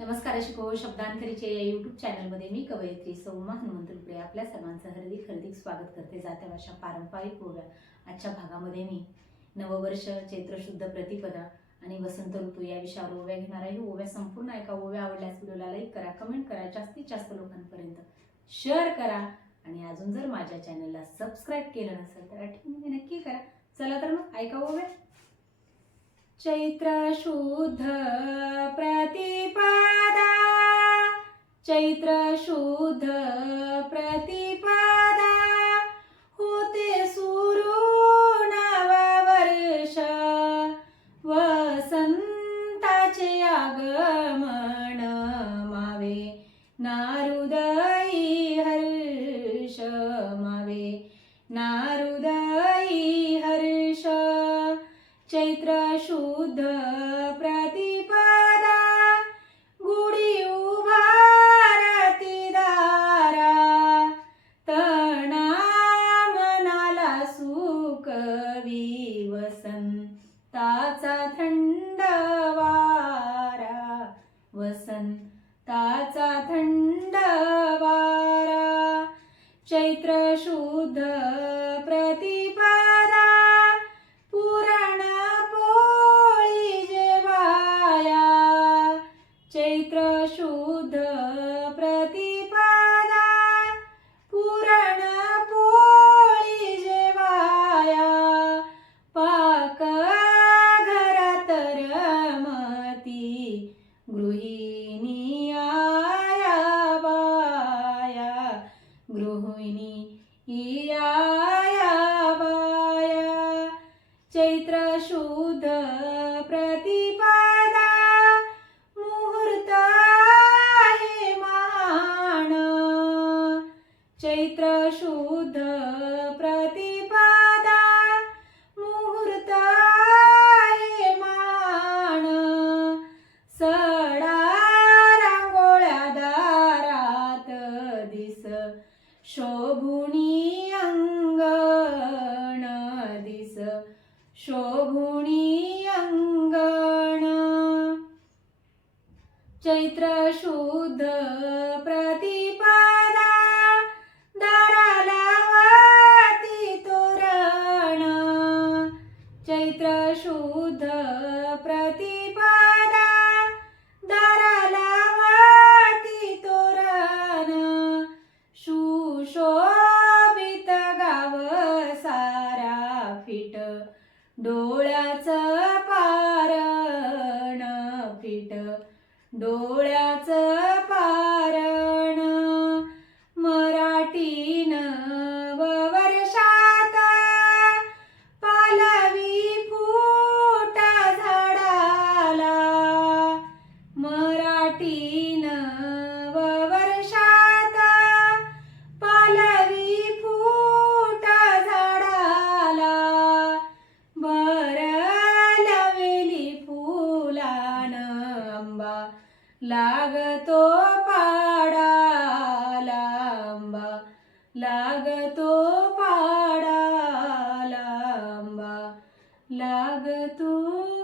नमस्कार शिको शब्दांतरीचे या युट्यूब चॅनलमध्ये मी कवयित्री सौमा हनुमंत रुपये आपल्या सर्वांचं हार्दिक हार्दिक स्वागत करते. जात्या वर्षा पारंपरिक ओव्या. आजच्या भागामध्ये मी नववर्ष चैत्रशुद्ध प्रतिपदा आणि वसंत ऋतू या विषयावर ओव्या घेणार आहे. ओव्या संपूर्ण ऐका ओव्या आवडल्यास व्हिडिओला लाईक करा कमेंट करा जास्तीत जास्त लोकांपर्यंत शेअर करा. आणि अजून जर माझ्या चॅनलला सबस्क्राईब केलं नसेल तर आठवणी नक्की करा. चला तर मग ऐका ओव्या. चैत्र शुद्ध प्रति चैत्र शुद्ध प्रतिपदा होते सुरू नववर्ष वसंताचे आगमन मावे नारुदयी हर्ष मावे नारुदयी हर्ष. चैत्र शुद्ध प्रतिपदा ताचा थंड वारा वसंताचा थंड वारा चैत्र शुद्ध गुणी अंगण. चैत्र शुद्ध प्रतिपादा. दाराला वाती तोरण. चैत्र शुद्ध प्रतिपादा. दाराला वाती तोरण. सुशोभित डोळ्याचं लागतो पाडा लांबा. लागतो पाडा लांबा. लागतो